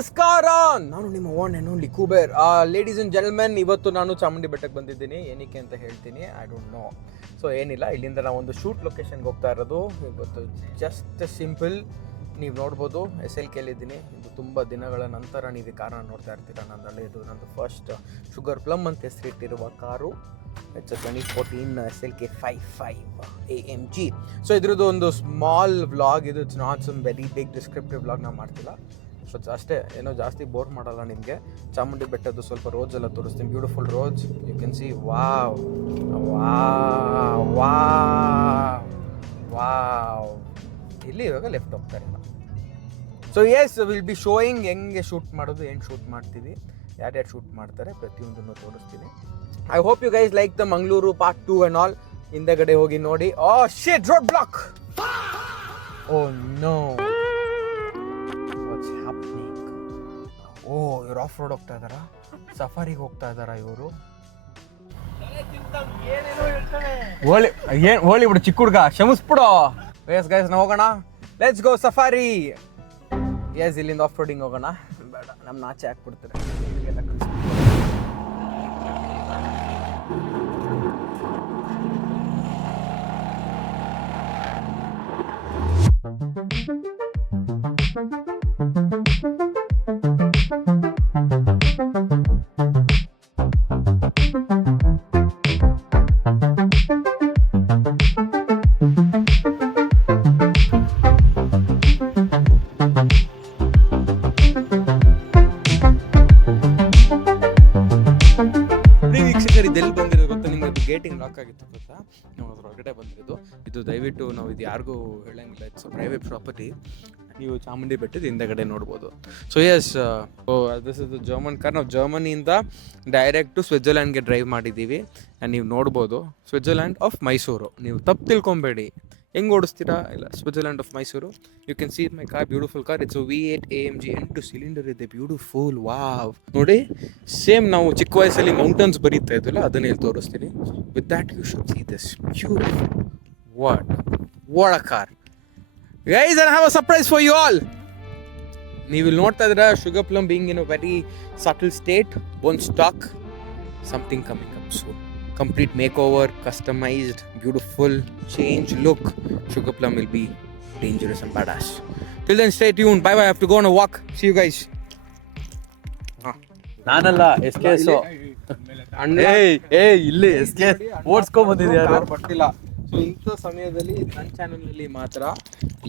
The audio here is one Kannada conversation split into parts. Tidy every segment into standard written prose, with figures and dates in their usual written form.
ನಮಸ್ಕಾರ, ನಾನು ನಿಮ್ಮ own and only Kuber. Ladies and gentlemen, ಇವತ್ತು ನಾನು ಚಾಮುಂಡಿ ಬೆಟ್ಟಕ್ಕೆ ಬಂದಿದ್ದೀನಿ. ಏನಕ್ಕೆ ಅಂತ ಹೇಳ್ತೀನಿ, ಐ ಡೋಂಟ್ ನೋ. ಸೊ ಏನಿಲ್ಲ, ಇಲ್ಲಿಂದ ನಾವು ಒಂದು ಶೂಟ್ ಲೊಕೇಶನ್ಗೆ ಹೋಗ್ತಾ ಇರೋದು. ಇವತ್ತು ಜಸ್ಟ್ ಸಿಂಪಲ್, ನೀವು ನೋಡ್ಬೋದು SLKಲ್ಲಿದ್ದೀನಿ. ಇದು ತುಂಬ ದಿನಗಳ ನಂತರ ನೀವು ಈ ಕಾರನ್ನು ನೋಡ್ತಾ ಇರ್ತೀರ. ಇದು ನಂದು ಫಸ್ಟ್ ಶುಗರ್ ಪ್ಲಮ್ ಅಂತ ಹೆಸರಿಟ್ಟಿರುವ ಕಾರು. It's 2014 SLK 55 AMG. ಸೊ ಇದ್ರದ್ದು ಒಂದು ಸ್ಮಾಲ್ ವ್ಲಾಗ್ ಇದು. It's not some very big descriptive vlog ನಾವು ಮಾಡ್ತಿಲ್ಲ. ಸೊ ಅಷ್ಟೇ, ಏನೋ ಜಾಸ್ತಿ ಬೋರ್ ಮಾಡಲ್ಲ ನಿಮಗೆ. ಚಾಮುಂಡಿ ಬೆಟ್ಟದ್ದು ಸ್ವಲ್ಪ ರೋಡ್ಸ್ ಎಲ್ಲ ತೋರಿಸ್ತೀನಿ. Beautiful roads you can see. Wow wow wow wow. ಇಲ್ಲಿ ಇವಾಗ ಲೆಫ್ಟ್ ಹೋಗ್ತಾರೆ. So yes, will be showing ಹೆಂಗೆ ಶೂಟ್ ಮಾಡೋದು, ಹೆಂಗೆ ಶೂಟ್ ಮಾಡ್ತೀವಿ, ಯಾರ್ಯಾರು ಶೂಟ್ ಮಾಡ್ತಾರೆ ಪ್ರತಿಯೊಂದನ್ನು ತೋರಿಸ್ತೀನಿ. I hope you guys like the Mangaluru part 2 and all. ಹಿಂದಗಡೆ ಹೋಗಿ ನೋಡಿ. Oh shit, road block. Oh no, what's happening? Oh, ಇವ್ರು ಆಫ್ ರೋಡ್ ಹೋಗ್ತಾ ಇದ್ದಾರಾ? ಸಫಾರಿಗೆ ಹೋಗ್ತಾ ಇದ್ದಾರಾ ಇವರು? ಹೋಳಿ ಬಿಡು ಚಿಕ್ಕ ಹುಡುಗ, ಕ್ಷಮಿಸ್ಬಿಡು. ಎಸ್ ಗೈಸ್, ನಾವು ಹೋಗೋಣ. Let's go safari. ಎಸ್, ಇಲ್ಲಿಂದ ಆಫ್ ರೋಡಿಂಗ್ ಹೋಗೋಣ. ಬೇಡ, ನಮ್ಮ ನಾಚೆ ಹಾಕ್ಬಿಡ್ತಾರೆ. ಇದೆಲ್ಲಿ ಬಂದಿರೋದು ಗೊತ್ತಾ ನಿಮಗೆ? ಅದು ಗೇಟಿಂಗ್ ಲಾಕ್ ಆಗಿತ್ತು ಗೊತ್ತಾ? ನಾವು ಅದ್ರ ಹೊರಗಡೆ ಬಂದಿರೋದು. ಇದು ದಯವಿಟ್ಟು ನಾವು ಇದು ಯಾರಿಗೂ ಹೇಳಂಗಿಲ್ಲ. It's private property. ನೀವು ಚಾಮುಂಡಿ ಬೆಟ್ಟದ ಹಿಂದಗಡೆ ನೋಡ್ಬೋದು. So yes, this is the German car. ನಾವು ಜರ್ಮನಿಯಿಂದ ಡೈರೆಕ್ಟು ಸ್ವಿಟ್ಜರ್ಲ್ಯಾಂಡ್ಗೆ ಡ್ರೈವ್ ಮಾಡಿದ್ದೀವಿ. ನೀವು ನೋಡ್ಬೋದು, ಸ್ವಿಟ್ಜರ್ಲ್ಯಾಂಡ್ ಆಫ್ ಮೈಸೂರು. ನೀವು ತಪ್ಪು ತಿಳ್ಕೊಬೇಡಿ, ಹೆಂಗೆ ಓಡಿಸ್ತೀರಾ? ಇಲ್ಲ, Switzerland of Mysuru. You can see my car, beautiful car. It's V8 AMG 8 cylinder ಇದೆ. Beautiful, wow. ನೋಡಿ, ಸೇಮ್ ನಾವು ಚಿಕ್ಕ ವಯಸ್ಸಲ್ಲಿ ಮೌಂಟನ್ಸ್ ಬರೀತಾ ಇದ್ವಲ್ಲ, ಅದನ್ನ ಇಲ್ಲಿ ತೋರಿಸ್ತೀನಿ. With that you should see this beautiful. What a car. Guys, I have a surprise for you all. ನೀವು ಇಲ್ಲಿ ನೋಡ್ತಾ ಇದ್ದೀರಾ, sugar plum being in a very subtle state, one stock, something coming up soon. Complete makeover, customized, beautiful, change look. Sugar Plum will be dangerous and badass. Till then, stay tuned. Bye bye. I have to go on a walk. See you guys. ನಾನಲ್ಲ SKS. ಇಲ್ಲಿ SKS ಓಡಿಸ್ಕೊಂಡ್ ಬಂದಿದ್ಯಾರು ಬರ್ತಿಲ್ಲ. ಸೊ ಇಂಥ ಸಮಯದಲ್ಲಿ ನನ್ನ ಚಾನಲ್ನಲ್ಲಿ ಮಾತ್ರ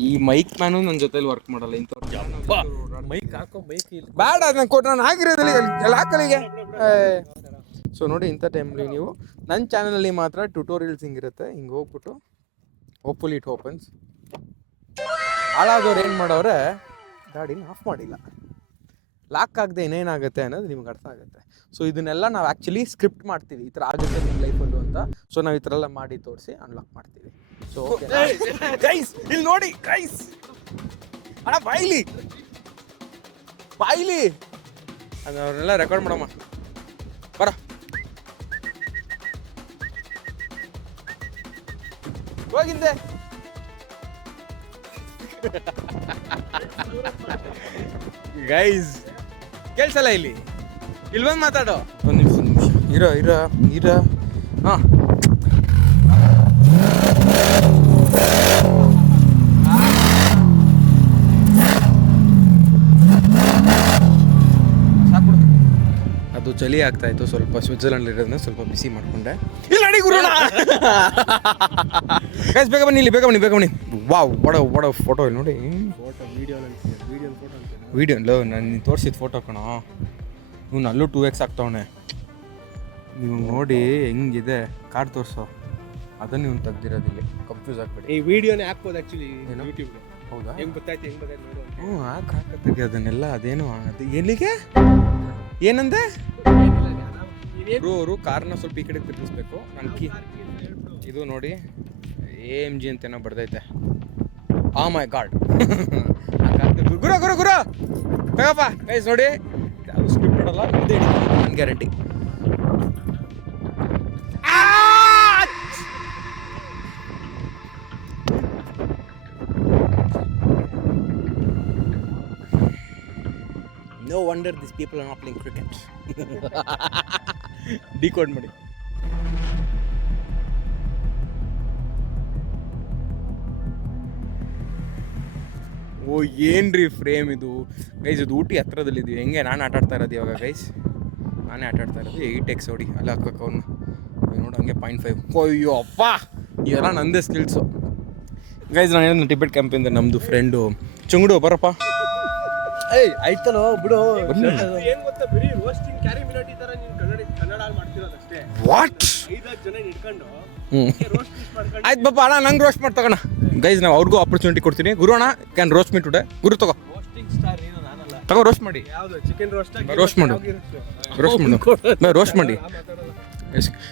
ಈ ಮೈಕ್ ಮ್ಯಾನು ನನ್ನ ಜೊತೆಲಿ ವರ್ಕ್ ಮಾಡಲ್ಲ. ಮೈಕ್ ಹಾಕೋ, ಮೈಕ್ ಇಲ್ಲ, ಬೇಡ, ನಾನು ಕೊಟ್ಟು ನಾನು ಹಾಕಿರೋದಲ್ಲಿ ಎಲ್ಲ ಹಾಕಲಿಗೆ. ಸೊ ನೋಡಿ, ಇಂಥ ಟೈಮಲ್ಲಿ ನೀವು ನನ್ನ ಚಾನಲಲ್ಲಿ ಮಾತ್ರ ಟ್ಯುಟೋರಿಯಲ್ಸ್ ಹಿಂಗಿರುತ್ತೆ. ಹಿಂಗೆ ಹೋಗ್ಬಿಟ್ಟು ಹೋಪ್ಫುಲಿ ಇಟ್ ಓಪನ್ಸ್. ಹಾಳಾದವ್ರು ಏನು ಮಾಡೋರೆ, ಗಾಡಿನ ಆಫ್ ಮಾಡಿಲ್ಲ. ಲಾಕ್ ಆಗದೆ ಇನ್ನೇನಾಗುತ್ತೆ ಅನ್ನೋದು ನಿಮ್ಗೆ ಅರ್ಥ ಆಗುತ್ತೆ. ಸೊ ಇದನ್ನೆಲ್ಲ ನಾವು ಆ್ಯಕ್ಚುಲಿ ಸ್ಕ್ರಿಪ್ಟ್ ಮಾಡ್ತೀವಿ, ಈ ಥರ ಆಗುತ್ತೆ ನಿಮ್ಮ ಲೈಫಲ್ಲೂ ಅಂತ. ಸೊ ನಾವು ಈ ಥರ ಎಲ್ಲ ಮಾಡಿ ತೋರಿಸಿ ಅನ್ಲಾಕ್ ಮಾಡ್ತೀವಿ. ಸೊ ಗೈಸ್, ಇಲ್ಲಿ ನೋಡಿ ಗೈಸ್, ಅಣ್ಣ ಬಾಯ್ಲಿ ಅವ್ರನ್ನೆಲ್ಲ ರೆಕಾರ್ಡ್ ಮಾಡಮ್ಮ. ಬರ, ಹೋಗಿದ್ದೆ. ಗೈಸ್ ಕೇಳ್ಸಲ್ಲ ಇಲ್ಲಿ ಬಂದು ಮಾತಾಡೋ. ಒಂದು ನಿಮಿಷ ಇರೋ. ಹಾಂ, ಅದು ಚಳಿ ಆಗ್ತಾ ಇತ್ತು ಸ್ವಲ್ಪ. ಸ್ವಿಟ್ಜರ್ಲ್ಯಾಂಡ್ ಇರೋದನ್ನ ಸ್ವಲ್ಪ ಬಿಸಿ ಮಾಡ್ಕೊಂಡೆ. ಇಲ್ಲ ನಡಿ ಗುರು. ಗೈಸ್, ಬೇಗ ಬನ್ನಿ. ವಾವ್, ವಡ ಫೋಟೋ ಇಲ್ಲಿ ನೋಡಿ. ವಿಡಿಯೋ ನಾನು ತೋರಿಸಿದ ಫೋಟೋ ಕಣೋ. ಇವ್ನು ಅಲ್ಲೂ 2x ಆಗ್ತಾವನೆ. ನೀವು ನೋಡಿ ಹೆಂಗಿದೆ ಕಾರ್ ತೋರಿಸೋ, ಅದನ್ನು ಇವ್ನು ತೆಗ್ದಿರೋದಿಲ್ಲ. ಕನ್ಫ್ಯೂಸ್ ಆಗ್ಬೇಡಿ. ಈ ವಿಡಿಯೋನೇ ಹಾಕ್ಬೋದು ಆ್ಯಕ್ಚುಲಿ ಯೂಟ್ಯೂಬ್. ಹೌದಾ? ಹೆಂಗೆ ಗೊತ್ತಾಯ್ತು ನೋಡು. ಹ್ಞೂ, ಹಾಕತ್ತೆಗೆ ಅದನ್ನೆಲ್ಲ. ಅದೇನು ಅದು ಎಲ್ಲಿಗೆ ಏನಂದೆ? ಅವರು ಕಾರ್ನ ಸ್ವಲ್ಪ ಈ ಕಡೆ ತಿರ್ಗಿಸ್ಬೇಕು. ನನ್ನ ಇದು ನೋಡಿ, AMG ಅಂತೇನೋ ಬರ್ದೈತೆ. ಆ ಮೈ ಗಾಡ್. ಗುರು ಬೇಗಪ್ಪ. ಗೈಸ್ ನೋಡಿ, ಅದು ಸ್ಕ್ರಿಪ್ಟ್ ಮಾಡಲ್ಲ, ಮುಂದೆ ನನ್ನ guarantee. No wonder this people are not playing cricket. Decode ಮಾಡಿ. ಓ ಏನ್ರಿ ಫ್ರೇಮ್ ಇದು ಗೈಸ್, ಇದು ಊಟಿ ಹತ್ರದಲ್ಲಿದ್ದೀವಿ. ಹೆಂಗೆ ನಾನು ಆಟಾಡ್ತಾ ಇರೋದು ಇವಾಗ ಗೈಸ್, ನಾನೇ ಆಟಾಡ್ತಾ ಇರೋದು. 8x ಹೊಡಿ ಅಲ್ಲಿ ಹಾಕ್ಬೇಕು ಅವನು ನೋಡು, ಹಂಗೆ 0.5. ಅಯ್ಯೋ ಅಪ್ಪ, ಇವೆಲ್ಲ ನಂದೇ ಸ್ಕಿಲ್ಸು ಗೈಸ್. ನಾನು ಹೇಳಿದ ಟಿಬೆಟ್ ಕ್ಯಾಂಪಿಂದ ನಮ್ಮದು ಫ್ರೆಂಡು ಚುಂಗುಡು ಬರಪ್ಪ. ಏಯ್ ಆಯ್ತಲ್ಲೋ ಬಿಡು. ಬನ್ನಿ. ಏನ್ ಗೊತ್ತಾ, ಬರೀ ರೋಸ್ಟಿಂಗ್ ಕ್ಯಾರಿ ಮಿನಾಟಿ ತರ ನೀನು ಕನ್ನಡ ಮಾಡ್ತಿರೋದಷ್ಟೇ. ವಾಟ್ 5 ಜನ ಹಿಡ್ಕೊಂಡು ಹ್ಞೂ ರೋಸ್ಟ್ ಮಾಡ್ಕೊಂಡು. ಆಯ್ತು ಬಾಪ ಅಣ್ಣ, ನಂಗೆ ರೋಸ್ಟ್ ಮಾಡಿ ತಗೋಣ ಗೈಸ್. ನಾವು ಅವ್ರಿಗೂ ಆಪರ್ಚುನಿಟಿ ಕೊಡ್ತೀನಿ. ಗುರು ಅಣ್ಣ ಕ್ಯಾನ್ ರೋಸ್ಟ್ ಮೀ ಟುಡೇ. ಗುರು ತಗೋ ರೋಸ್ಟಿಂಗ್ ಸ್ಟಾರ್ ನೀನು, ನಾನಲ್ಲ. ತಗೋ ರೋಸ್ಟ್ ಮಾಡಿ. ಯಾವುದು ಚಿಕನ್ ರೋಸ್ಟ್ ರೋಸ್ಟ್ ಮಾಡು. ರೋಸ್ಟ್ ಮಾಡು, ರೋಸ್ಟ್ ಮಾಡಿ.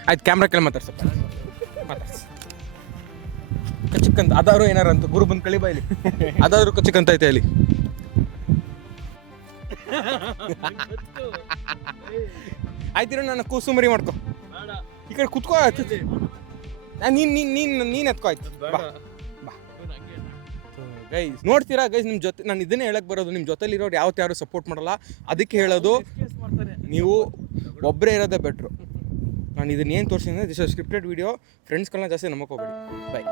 ಆಯ್ತು, ಕ್ಯಾಮ್ರಾ ಕೆಲ ಮಾತಾಡ್ಸಪ್ಪ. ಮಾತಾಡ್ಸ ಕಚ್ಚಿಕ್ಕಂತ ಅದಾದ್ರು ಏನಾರು ಅಂತ ಗುರು ಬಂದು ಕಳಿ ಬಾಯ್ಲಿ. ಅದಾದ್ರು ಕಚ್ಚಿಕ್ಕಂತ ಐತೆ ಅಲ್ಲಿ. ಆಯ್ತಿರೋ ನನ್ನ ಕೂಸುಮರಿ ಮಾಡ್ಕೊ, ಈ ಕಡೆ ಕುತ್ಕೋ. ನೀನ್ ಎತ್ಕೋ. ಆಯ್ತು ಬಾ ಬಾ ಗೈಸ್. ನೋಡ್ತೀರಾ ಗೈಸ್, ನಿಮ್ಮ ಜೊತೆ ನಾನು ಇದನ್ನೇ ಹೇಳಕ್ ಬರೋದು, ನಿಮ್ಮ ಜೊತೆಲಿರೋರು ಯಾರು ಸಪೋರ್ಟ್ ಮಾಡಲ್ಲ. ಅದಕ್ಕೆ ಹೇಳೋದು, ನೀವು ಒಬ್ಬರೇ ಇರೋದೇ ಬೆಟ್ರು. ನಾನು ಇದನ್ನ ಏನು ತೋರಿಸಿದ್ರೆ ದಿಸ್ ಸ್ಕ್ರಿಪ್ಟೆಡ್ ವಿಡಿಯೋ. ಫ್ರೆಂಡ್ಸ್ಗಳನ್ನ ಜಾಸ್ತಿ ನಂಬಕ್ಕೆ ಹೋಗ್ಬೇಡಿ. ಬಾಯ್.